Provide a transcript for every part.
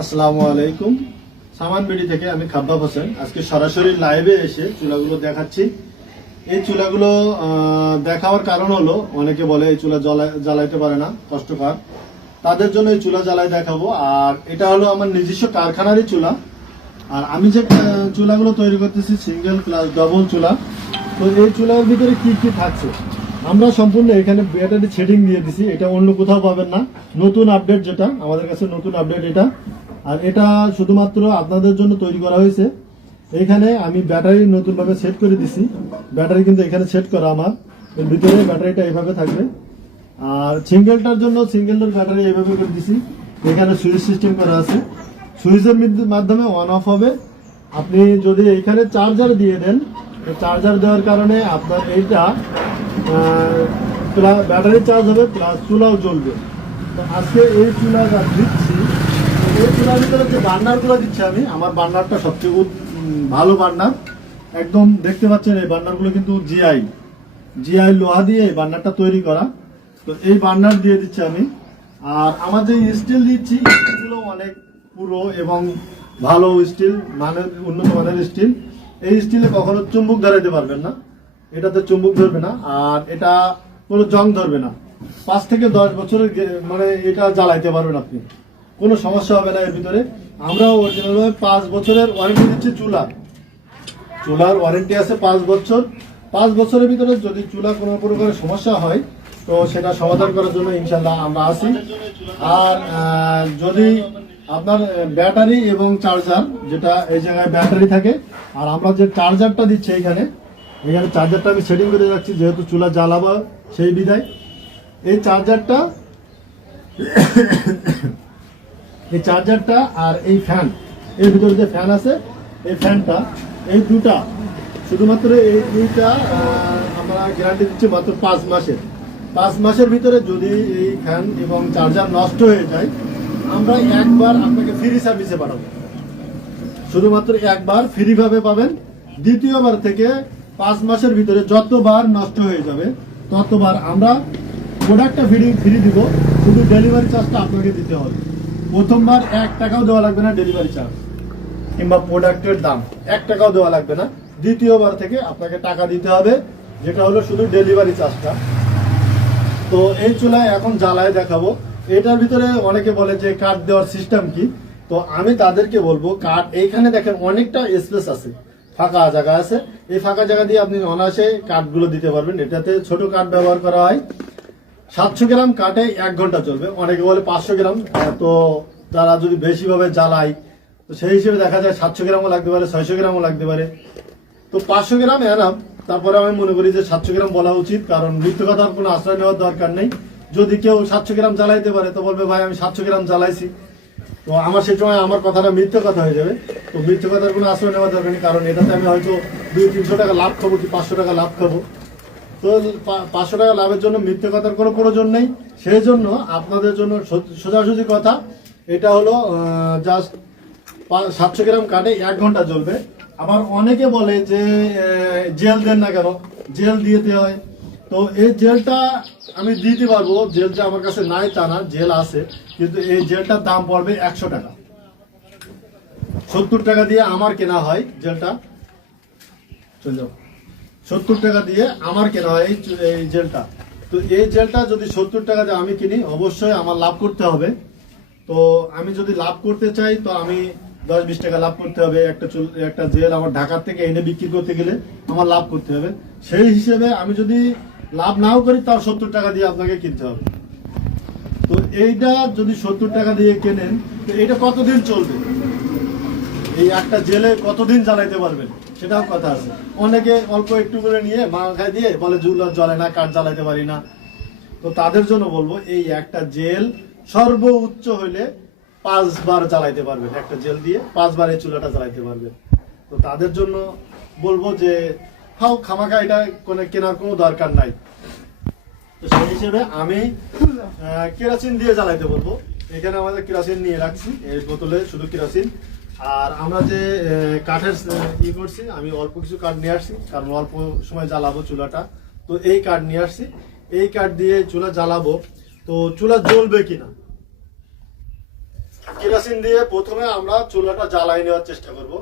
আসসালামু আলাইকুম। সামান বিডি থেকে আমি খাব্বাব হোসেন আজকে সরাসরি লাইভে এসে চুলাগুলো দেখাচ্ছি। এই চুলাগুলো দেখাবার কারণ হলো অনেকে বলে এই চুলা জ্বালাইতে পারে না, কষ্টকর, তাদের জন্য এই চুলা জ্বালাই দেখাবো। আর এটা হলো আমার নিজস্ব কারখানারই চুলা। আর আমি যে চুলাগুলো তৈরি করতেছি সিঙ্গেল প্লাস ডবল চুলা। তো এই চুলার ভিতরে কি কি থাকছে আমরা সম্পূর্ণ এখানে ব্যাটারি শেডিং দিয়ে দিছি, এটা অন্য কোথাও পাবেন না। নতুন আপডেট, যেটা আমাদের কাছে নতুন আপডেট এটা। আর এটা শুধুমাত্র আপনাদের জন্য তৈরি করা হয়েছে। এখানে আমি ব্যাটারি নতুনভাবে সেট করে দিছি। ব্যাটারি কিন্তু এখানে সেট করা আমার, এর ভিতরে ব্যাটারিটা এইভাবে থাকবে। আর সিঙ্গেলটার জন্য সিঙ্গেলটার ব্যাটারি এইভাবে করে দিছি। এখানে সুইচ সিস্টেম করা আছে, সুইচের মাধ্যমে অন অফ হবে। আপনি যদি এইখানে চার্জার দিয়ে দেন, চার্জার দেওয়ার কারণে আপনার এইটা ব্যাটারি চার্জ হবে প্লাস চুলাও জ্বলবে। তো আজকে এই চুলাটা দিচ্ছি, এই চুলার ভিতরে যে বার্নারগুলো দিচ্ছি আমি, আমার বার্নারটা সবচেয়ে ভালো বার্নার। একদম দেখতে পাচ্ছেন এই বার্নারগুলো কিন্তু জিআই লোহা দিয়ে এই বার্নারটা তৈরি করা। তো এই বার্নার দিয়ে দিচ্ছি আমি। আর আমার যে স্টিল দিচ্ছি, স্টিলগুলো অনেক পুরো এবং ভালো স্টিল, মানের উন্নত মানের স্টিল। এই স্টিলে কখনো চুম্বক ধরাইতে পারবেন না, এটাতে চুম্বক ধরবে না, আর এটা কোনো জং ধরবে না। 5 থেকে 10 বছরের মানে এটা জ্বালাইতে পারবেন আপনি, কোনো সমস্যা হবে না এর ভিতরে। আমরা অরিজিনাল 5 বছরের ওয়ারেন্টি দিচ্ছি। চুলার ওয়ারেন্টি আছে 5 বছর। 5 বছরের ভিতরে যদি চুলা কোনো প্রকার সমস্যা হয় তো সেটা সমাধান করার জন্য ইনশাল্লাহ আমরা আছি। আর যদি আপনার ব্যাটারি এবং চার্জার, যেটা এই জায়গায় ব্যাটারি থাকে, আর আমরা যে চার্জারটা দিচ্ছি এখানে চার্জারটা আমি সেটিং করে রাখছি, যেহেতু চুলা জ্বালাবো সেই বিধায়। এই চার্জারটা আর এই ফ্যান, এর ভিতরে যে ফ্যান আছে, এই ফ্যানটা, এই দুটা শুধুমাত্র এইটা আমরা গ্যারান্টি দিচ্ছি মাত্র 5 মাসের। 5 মাসের ভিতরে যদি এই ফ্যান এবং চার্জার নষ্ট হয়ে যায়, আমরা একবার আপনাকে ফ্রি সার্ভিসে পাঠাবো। শুধুমাত্র একবার ফ্রি ভাবে পাবেন। দ্বিতীয়বার থেকে 5 মাসের ভিতরে যতবার নষ্ট হয়ে যাবে ততবার আমরা প্রোডাক্টটা ফ্রি দিব। শুধু ডেলিভারি চার্জটা আপনাকে দিতে হবে। প্রথমবার 1 টাকাও দেওয়া লাগবে না ডেলিভারি চার্জ, কিংবা প্রোডাক্টের দাম 1 টাকাও দেওয়া লাগবে না। দ্বিতীয়বার থেকে আপনাকে টাকা দিতে হবে, যেটা হলো শুধু ডেলিভারি চার্জটা। তো এই চুলায় এখন জ্বালায় দেখাবো। এটার ভিতরে অনেকে বলে যে কাঠ দেওয়ার সিস্টেম কি। তো আমি তাদেরকে বলবো, কাঠ এইখানে দেখেন অনেকটা স্পেস আছে, ফাঁকা জায়গা আছে। এই ফাঁকা জায়গা দিয়ে আপনি অনায়াসে কাঠগুলো দিতে পারবেন। এটাতে ছোট কাঠ ব্যবহার করা হয়। 700 গ্রাম কাঠে 1 ঘন্টা চলবে। অনেকে বলে 500 গ্রাম। তো তারা যদি বেশি ভাবে জ্বালায়, তো সেই হিসেবে দেখা যায় 700 গ্রামও লাগতে পারে, 600 গ্রামও লাগতে পারে। তো 500 গ্রাম এনাফ। তারপরে আমি মনে করি যে 700 গ্রাম বলা উচিত, কারণ মিথ্যে কথার কোনো আশ্রয় নেওয়ার দরকার নেই। যদি কেউ 700 গ্রাম জ্বালাইতে পারে তো বলবে ভাই আমি 700 গ্রাম জ্বালাইছি, তো আমার সেই সময় আমার কথাটা মিথ্যে কথা হয়ে যাবে। তো মিথ্যে কথার কোনো আশ্রয় নেওয়ার দরকার নেই, কারণ এটাতে আমি হয়তো 200-300 টাকা লাভ খাবো, কি 500 টাকা লাভ খাবো। তো 500 টাকা লাভের জন্য মিথ্যে কথার কোনো প্রয়োজন নেই। সেই জন্য আপনাদের জন্য সোজাসুজি কথা, এটা হলো জাস্ট 700 গ্রাম কাটে 1 ঘন্টা চলবে। আবার অনেকে বলে যে জেল দেন না কেন, জেল দিতে হয়। তো এই জেলটা আমি দিতে পারবো। জেলটা আমার কাছে নাই তা না, জেল আছে, কিন্তু এই জেলটার দাম পড়বে 100 টাকা। 70 টাকা দিয়ে আমার কেনা হয় জেলটা। চলে যাও, 70 টাকা দিয়ে আমার কেনা হয় এই জেলটা। তো এই জেলটা যদি 70 টাকা দিয়ে আমি কিনি, অবশ্যই আমার লাভ করতে হবে। তো আমি যদি লাভ করতে চাই তো আমি 10-20 টাকা লাভ করতে হবে। একটা জেল আমার ঢাকার থেকে এনে বিক্রি করতে গেলে আমার লাভ করতে হবে। সেই হিসেবে আমি যদি লাভ নাও করি, তাও 70 টাকা দিয়ে আপনাকে কিনতে হবে। তো এইটা যদি 70 টাকা দিয়ে কেনেন, তো এটা কতদিন চলবে? এই একটা জেলে কতদিন জ্বালাইতে পারবেন সেটাও কথা আছে। অনেকে অল্প একটু করে নিয়ে মাখায় দিয়ে বলে জ্বলে না, কাঠ জ্বালাইতে পারি না। তো তাদের জন্য বলবো, এই একটা জেল সর্বোচ্চ হইলে 5 বার জ্বালাইতে পারবেন। একটা জেল দিয়ে 5 বার এই চুলাটা জ্বালাইতে পারবেন। তো তাদের জন্য বলবো যে খামাখা এটা কেনার কোনো দরকার নাই। তো সেই হিসেবে আমি কেরোসিন দিয়ে জ্বালাইতে বলবো। এখানে আমাদের কেরোসিন নিয়ে রাখছি, এই বোতলে শুধু কেরোসিন। আর আমরা যে কাঠের করছি, আমি অল্প কিছু কাঠ নিয়ে আসছি, কারণ অল্প সময় জ্বালাবো চুলাটা। তো এই কাঠ নিয়ে আসছি, এই কাঠ দিয়ে চুলা জ্বালাবো। তো চুলা জ্বলবে কিনা কেরোসিন দিয়ে প্রথমে আমরা চুলাটা জ্বালাই নেওয়ার চেষ্টা করব।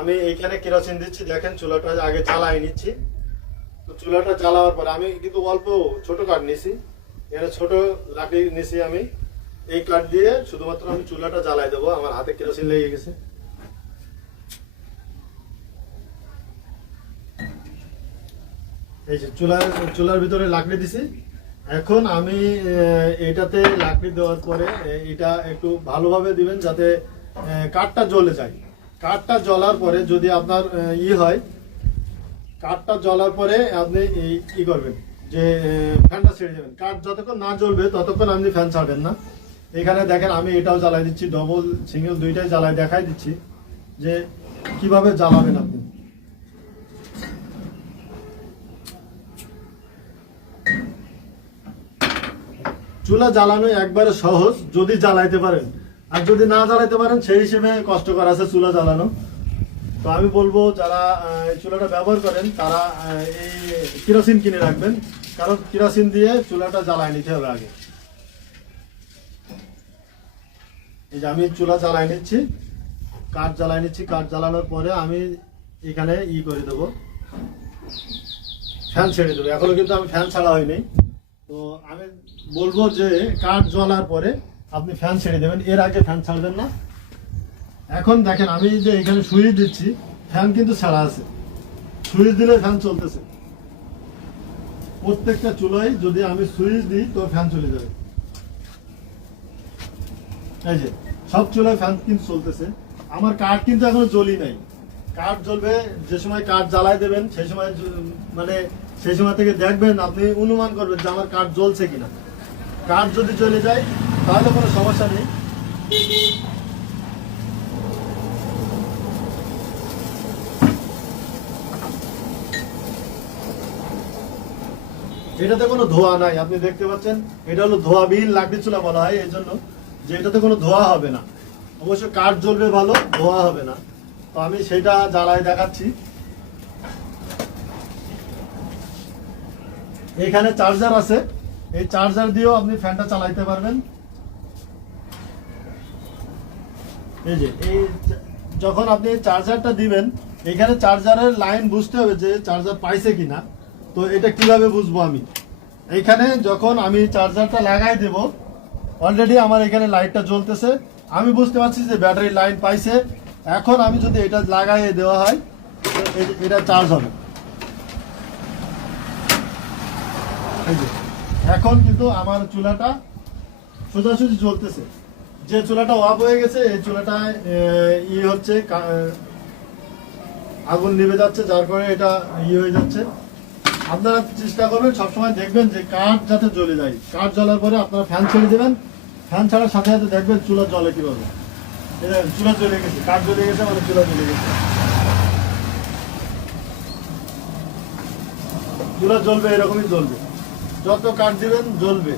আমি এইখানে কেরোসিন দিচ্ছি, দেখেন চুলাটা আগে জ্বালাই নিচ্ছি। তো চুলাটা জ্বালাবার পরে আমি কিন্তু অল্প ছোট কাঠ নিছি, এখানে ছোট লাকড়ি নিছি আমি। এই কাঠ দিয়ে শুধুমাত্র আমি চুলাটা জ্বালাই দেবো। আমার হাতে কেরোসিন লেগে গেছে। এই যে চুলার ভিতরে লাকড়ি দিছি। এখন আমি এটাতে লাকড়ি দেওয়ার পরে এটা একটু ভালোভাবে দিবেন যাতে কাঠটা জ্বলে যায়। কাঠটা জ্বলার পরে যদি আপনার হয়, কাঠটা জ্বলার পরে আপনি কি করবেন যে ফ্যানটা ছেড়ে দেবেন। কাঠ যতক্ষণ না জ্বলবে ততক্ষণ আপনি ফ্যান ছাড়বেন না। এখানে দেখেন আমি এটাও জ্বালাই দিচ্ছি, ডবল সিঙ্গেল দুইটাই জ্বালাই দেখাই দিচ্ছি যে কিভাবে জ্বালাবেন আপনি। চুলা জ্বালানো একবারে সহজ যদি জ্বালাইতে পারেন, আর যদি না জ্বালাইতে পারেন সেই হিসেবে কষ্টকর আছে চুলা জ্বালানো। তো আমি বলবো যারা চুলাটা ব্যবহার করেন তারা এই কেরোসিন কিনে রাখবেন, কারণ কেরোসিন দিয়ে চুলাটা জ্বালাই নিতে হবে আগে। এই যে আমি চুলা জ্বালাই নিচ্ছি, কাঠ জ্বালাই নিচ্ছি। কাঠ জ্বালানোর পরে আমি এখানে করে দেবো, ফ্যান ছেড়ে দেবো। এখনো কিন্তু আমি ফ্যান ছাড়া হয়নি। তো আমি বলবো যে কাঠ জ্বলার পরে আপনি ফ্যান ছেড়ে দেবেন, এর আগে ফ্যান ছাড়বেন না। এখন দেখেন আমি যে এখানে সুইচ দিচ্ছি, ফ্যান কিন্তু ছাড়া আছে। সুইচ দিলে ফ্যান চলতেছে। প্রত্যেকটা চুলায় যদি আমি সুইচ দিই তো ফ্যান চলে যাবে। এই যে সব চুলায় ফ্যান কিন্তু চলতেছে। আমার কাঠ কিন্তু এখনো জ্বলি নাই। কাঠ জ্বলবে যে সময় কাঠ জ্বালাই দেবেন সেই সময়, মানে সেই সময় থেকে দেখবেন, আপনি অনুমান করবেন যে আমার কাঠ জ্বলছে কিনা। কাঠ যদি চলে যায় তাহলে কোনো সমস্যা নেই। এটাতে কোনো ধোয়া নাই, আপনি দেখতে পাচ্ছেন। এটা হলো ধোয়াবিহীন লাকড়ি চুলা বলা হয় এই জন্য যে এটাতে কোনো ধোয়া হবে না। অবশ্য কাঠ জ্বলবে ভালো, ধোয়া হবে না। তো আমি সেটা জ্বালায় দেখাচ্ছি। এখানে চার্জার আছে, এই চার্জার দিয়েও আপনি ফ্যানটা চালাইতে পারবেন। এই যে যখন আপনি চার্জারটা দিবেন, এখানে চার্জারের লাইন বুঝতে হবে যে চার্জার পাইছে কিনা। তো এটা কিভাবে বুঝবো আমি, এইখানে যখন আমি চার্জারটা লাগাই দেব, অলরেডি আমার এখানে লাইটটা জ্বলতেছে। আমি বুঝতে পারছি যে ব্যাটারি লাইন পাইছে। এখন আমি যদি এটা লাগাই দেওয়া হয় এটা চার্জ হবে। এখন কিন্তু আমার চুলাটা সোজাসুজি জ্বলতেছে। যে চুলাটা অফ হয়ে গেছে এই চুলাটায় হচ্ছে আগুন নিভে যাচ্ছে, যার কারণে এটা হয়ে যাচ্ছে। আপনারা চেষ্টা করবেন সবসময় দেখবেন যে কাঠ যাতে জ্বলে যায়। কাঠ জ্বলার পরে আপনারা ফ্যান ছেড়ে দেবেন। ফ্যান ছাড়ার সাথে সাথে দেখবেন চুলা জ্বলে কিভাবে। চুলা জ্বলে গেছে, কাঠ জ্বলে গেছে, মানে চুলা জ্বলে গেছে। চুলা জ্বলবে, এরকমই জ্বলবে। যত কাঠ দিবেন জ্বলবে।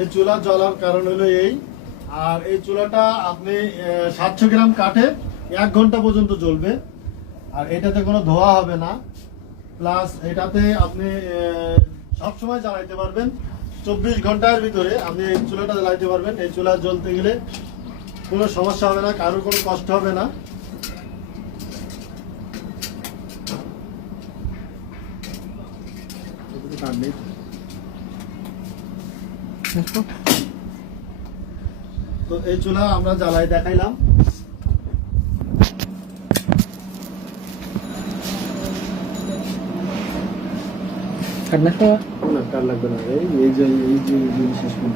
এই চুলা জ্বলার কারণ হলো এই। আর এই চুলাটা আপনি 700 গ্রাম কাঠে 1 ঘন্টা পর্যন্ত জ্বলবে। আর এটাতে কোনো ধোয়া হবে না। প্লাস এটাতে আপনি সবসময় জ্বালাইতে পারবেন। 24 ঘন্টার ভিতরে আপনি এই চুলাটা জ্বালাইতে পারবেন। এই চুলা জ্বলতে গেলে কোনো সমস্যা হবে না, কারোর কোনো কষ্ট হবে না। তো এই চুলা আমরা জ্বালাই দেখাইলাম। কার লাগবে না, এই যে শেষ করুন।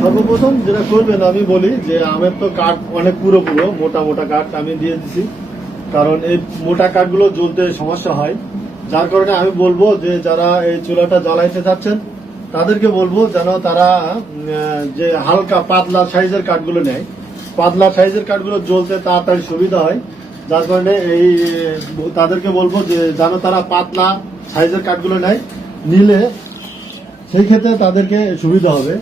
সর্বপ্রথম যেটা করবেন আমি বলি যে আমের তো কাঠ অনেক পুরো মোটা মোটা কাঠ আমি দিয়ে দিছি, কারণ এই মোটা কাঠগুলো জ্বলতে সমস্যা হয়। যার কারণে আমি বলবো যে যারা এই চুলাটা জ্বালাইতে চাচ্ছেন তাদেরকে বলবো যেন তারা যে হালকা পাতলা সাইজের কাঠগুলো নেয়। পাতলা সাইজের কাঠগুলো জ্বলতে তাড়াতাড়ি সুবিধা হয়। যার কারণে তাদেরকে বলবো যে যেন তারা পাতলা সাইজের কাঠগুলো নেয়। নিলে সেই ক্ষেত্রে তাদেরকে সুবিধা হবে।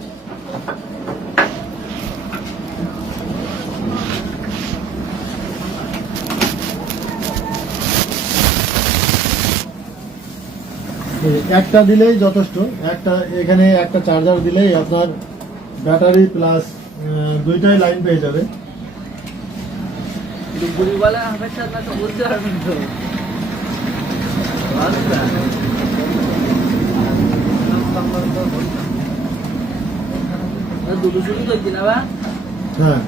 একটা দিলেই যথেষ্ট, একটা এখানে একটা চার্জার দিলেই আপনার ব্যাটারি প্লাস দুইটাই লাইন পেয়ে যাবে। হ্যাঁ,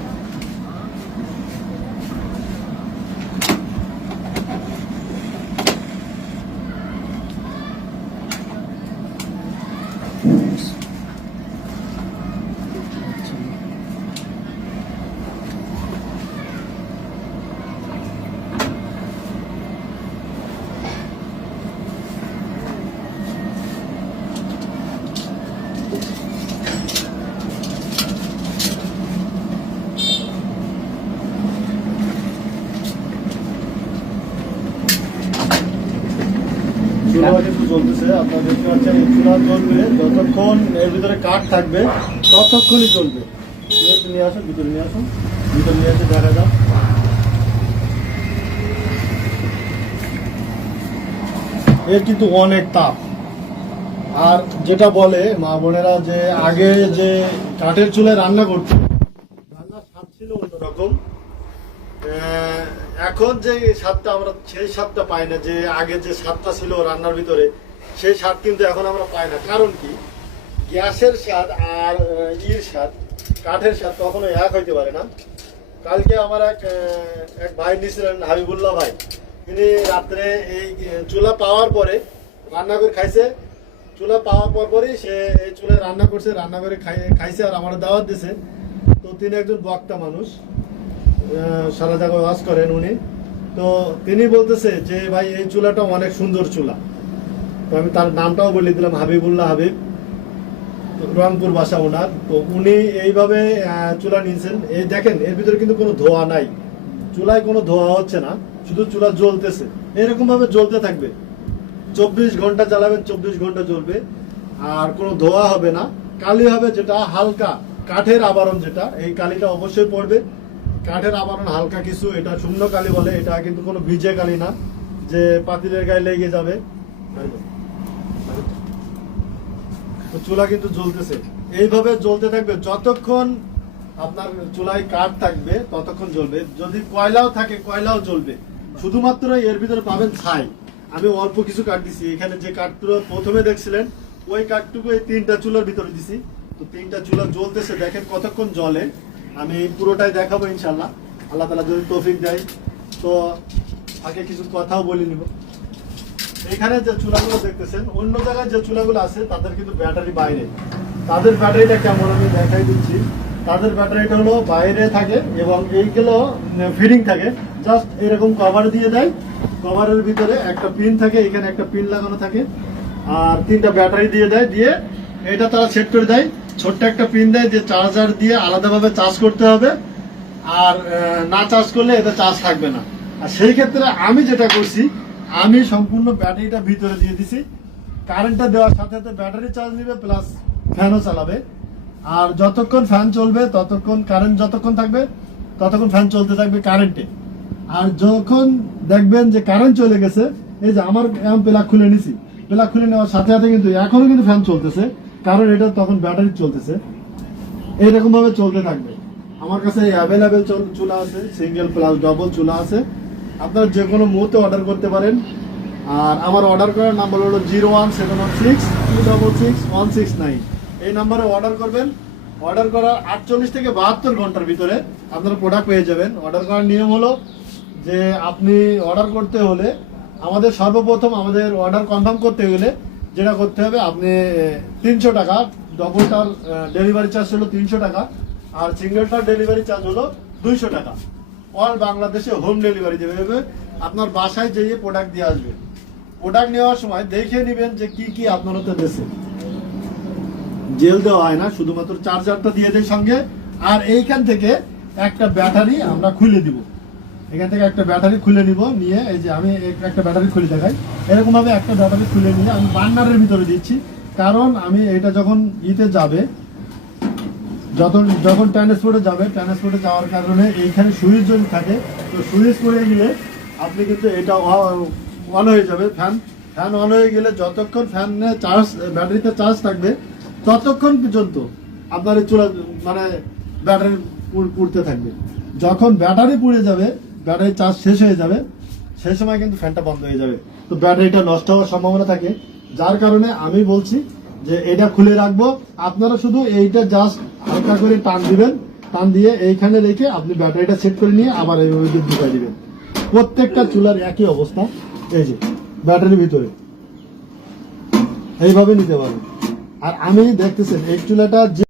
চুলা কিন্তু জ্বলতেছে। আপনারা দেখতে পাচ্ছেন এই চুলা জ্বলবে, যতক্ষণ এর ভিতরে কাঠ থাকবে ততক্ষণই চলবে। নিয়ে আসুন, ভিতরে নিয়ে আসুন, ভিতরে নিয়ে এসে দেখা যাক। এর কিন্তু অনেক তাপ। আর যেটা বলে মা বোনেরা যে আগে যে কাঠের চুলায় রান্না করতো, রান্নার স্বাদ ছিল অন্যরকম। এখন যে স্বাদটা আমরা সেই স্বাদটা পাই না, যে আগে যে স্বাদটা ছিল রান্নার ভিতরে সেই স্বাদ কিন্তু এখন আমরা পাই না। কারণ কি, গ্যাসের স্বাদ আর ইয়ের স্বাদ, কাঠের স্বাদ কখনো এক হইতে পারে না। কালকে আমার এক ভাই নিয়েছিলেন, হাবিবুল্লাহ ভাই, তিনি রাত্রে এই চুলা পাওয়ার পরে রান্না করে খাইছে। চুলা পাওয়ার পরই সে এই চুলায় রান্না করছে, রান্না করে খাইছে আর আমার দাওয়াত দিছে। তো তিনি একজন বক্তা মানুষ, সারা জায়গায় ওয়াজ করেন উনি। তো তিনি বলতেছে যে ভাই এই চুলাটা অনেক সুন্দর চুলা। তো আমি তার নামটাও বলে দিলাম, হাবিবুল্লাহ হাবিব, রংপুর বাসা ওনার। তো উনি এইভাবে চুলা নিয়েছেন। এই দেখেন এর ভিতরে কিন্তু কোনো ধোয়া নাই, চুলায় কোনো ধোয়া হচ্ছে না, শুধু চুলা জ্বলতেছে। এরকম ভাবে জ্বলতে থাকবে, 24 ঘন্টা জ্বালাবেন, 24 ঘন্টা জ্বলবে, আর কোনো ধোয়া হবে না। কালি হবে যেটা হালকা কাঠের আবরণ, যেটা এই কালিটা অবশ্যই পড়বে। কাঠের আবরণ হালকা কিছু, এটা শূন্য কালি বলে। এটা কিন্তু কোনো ভিজে কালি না যে পাতিলের গায়ে লেগে যাবে। চুলা কিন্তু জ্বলতেছে, এইভাবে জ্বলতে থাকবে যতক্ষণ আপনার চুলায় কাঠ থাকবে ততক্ষণ জ্বলবে। যদি কয়লাও থাকে কয়লাও জ্বলবে, শুধুমাত্র এর ভিতরে পাবেন ছাই। আমি অল্প কিছু কাঠ দিছি, এখানে যে কাঠগুলো প্রথমে দেখছিলেন ওই কাঠটুকু এই 3টা চুলার ভিতরে দিছি। তো 3টা চুলা জ্বলতেছে, দেখেন কতক্ষণ জ্বলে। আমি পুরোটাই দেখাবো ইনশাল্লাহ, আল্লাহ তাআলা যদি তৌফিক দেয়। তো আগে কিছু কথাও বলে নিব। এখানে যে চুলাগুলো দেখতেছেন, অন্য জায়গায় যে চুলাগুলো আছে তাদের কিন্তু ব্যাটারি বাইরে। তাদের ব্যাটারিটা কেমন আমি দেখাই দিচ্ছি। তাদের ব্যাটারিটা হলো বাইরে থাকে এবং এইগুলো ফিডিং থাকে। জাস্ট এরকম কভার দিয়ে দেয়, কভারের ভিতরে একটা পিন থাকে, এখানে একটা পিন লাগানো থাকে, আর 3টা ব্যাটারি দিয়ে দেয়। দিয়ে এটা তারা সেট করে দেয়, ছোট্ট একটা পিন দেয় যে চার্জার দিয়ে আলাদাভাবে চার্জ করতে হবে, আর না চার্জ করলে এটা চার্জ থাকবে না। আর সেই ক্ষেত্রে আমি যেটা করছি, আমি সম্পূর্ণ ব্যাটারিটা ভিতরে দিয়ে দিছি। কারেন্টটা দেওয়ার সাথে সাথে ব্যাটারি চার্জ নিবে প্লাস ফ্যানও চালাবে। আর যতক্ষণ ফ্যান চলবে ততক্ষণ, কারেন্ট যতক্ষণ থাকবে ততক্ষণ ফ্যান চলতে থাকবে কারেন্টে। আর যখন দেখবেন যে কারেন্ট চলে গেছে, এই যে আমার প্লাগ খুলে নিছি, প্লাগ খুলে নেওয়ার সাথে সাথে কিন্তু এখনো কিন্তু ফ্যান চলতেছে, কারণ এটা তখন ব্যাটারি চলতেছে। এইরকম ভাবে চলতে থাকবে। আমার কাছে অ্যাভেলেবেল চুলা আছে, সিঙ্গেল প্লাস ডবল চুলা আছে। আপনারা যে কোনো মুহূর্তে অর্ডার করতে পারেন। আর আমার অর্ডার করার নাম্বার হলো 01716266169। এই নাম্বারে অর্ডার করবেন। অর্ডার করার 48 থেকে 72 ঘন্টার ভিতরে আপনারা প্রোডাক্ট পেয়ে যাবেন। অর্ডার করার নিয়ম হলো যে আপনি অর্ডার করতে হলে আমাদের সর্বপ্রথম আমাদের অর্ডার কনফার্ম করতে গেলে যেটা করতে হবে, আপনি 300 টাকা, ডবলটার ডেলিভারি চার্জ হলো 300 টাকা, আর সিঙ্গেলটার ডেলিভারি চার্জ হলো 200 টাকা। অল বাংলাদেশে হোম ডেলিভারি দেবে। আপনার বাসায় যেয়ে প্রোডাক্ট দিয়ে আসবে। প্রোডাক্ট নেওয়ার সময় দেখে নেবেন যে কি কি আপনার হতে দেশে। জেল দেওয়া হয় না, শুধুমাত্র চার্জারটা দিয়ে দেয় সঙ্গে। আর এইখান থেকে একটা ব্যাটারি আমরা খুলে দিব। এখান থেকে একটা ব্যাটারি খুলে নিব, নিয়ে এই যে আমি একটা ব্যাটারি খুলে দেখাই। এরকম ভাবে একটা ব্যাটারি খুলে নিয়ে আমি বার্নারের ভিতরে দিচ্ছি, কারণ আমি এটা যখন যাবে, যখন ট্রান্সপোর্টে যাওয়ার কারণে এইখানে সুইচ যদি থাকে, তো সুইচ করে গেলে আপনি কিন্তু এটা অন হয়ে যাবে। ফ্যান অন হয়ে গেলে যতক্ষণ ফ্যানে চার্জ, ব্যাটারিতে চার্জ থাকবে, ততক্ষণ পর্যন্ত আপনার এই চুলা মানে ব্যাটারি পুড়তে থাকবে। যখন ব্যাটারি পুড়ে যাবে, ব্যাটারি চার্জ শেষ হয়ে যাবে, সেই সময় কিন্তু ফ্যানটা বন্ধ হয়ে যাবে। তো ব্যাটারিটা নষ্ট হওয়ার সম্ভাবনা থাকে, যার কারণে আমি বলছি যে এটা খুলে রাখবো। আপনারা শুধু এইটা জাস্ট হালকা করে টান দিবেন, টান দিয়ে এইখানে রেখে আপনি ব্যাটারিটা সেট করে নিয়ে আবার এইভাবে ঢুকাই দিবেন। প্রত্যেকটা চুলার একই অবস্থা, এই যে ব্যাটারির ভিতরে এইভাবে নিতে পারবেন। আর আমি দেখতেছেন এই চুলাটা